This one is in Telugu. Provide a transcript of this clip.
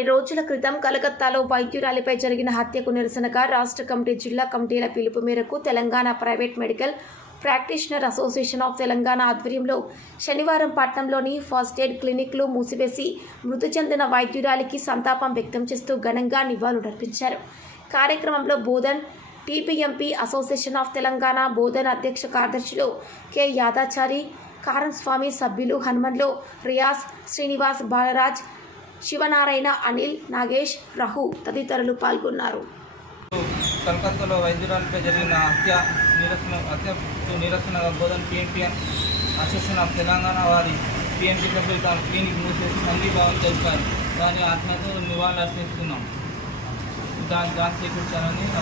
కొన్ని రోజుల క్రితం కలకత్తాలో వైద్యురాలిపై జరిగిన హత్యకు నిరసనగా రాష్ట్ర కమిటీ, జిల్లా కమిటీల పిలుపు మేరకు Telangana private medical practitioner association of Telangana ఆధ్వర్యంలో శనివారం పట్నంలోని ఫస్ట్ ఎయిడ్ క్లినిక్లు మూసివేసి మృతి చెందిన వైద్యురాలికి సంతాపం వ్యక్తం చేస్తూ ఘనంగా నివాళులర్పించారు. కార్యక్రమంలో బోధన్ టీపీఎంపీ అసోసియేషన్ ఆఫ్ తెలంగాణ బోధన్ అధ్యక్ష కార్యదర్శులు కె యాదాచారి, కారంస్వామి, సభ్యులు హనుమన్లు, రియాజ్, శ్రీనివాస్, బాలరాజ్, శివనారాయణ, అనిల్, నాగేష్, రహు తదితరులు పాల్గొన్నారు. కలకత్తాలో వైద్యురాలపై జరిగిన నిరసనగా బోధన్ పిఎంపీఎన్ అసోసియేషన్ ఆఫ్ తెలంగాణ వారి పిఎంపీ సభ్యులు తాను క్లినిక్ మూసేసి సంఘీభావం తెలిపారు. దాని ఆత్మహత్యకు నివాళులు అర్పిస్తున్నాం. దాన్ని చేకూర్చాలని నా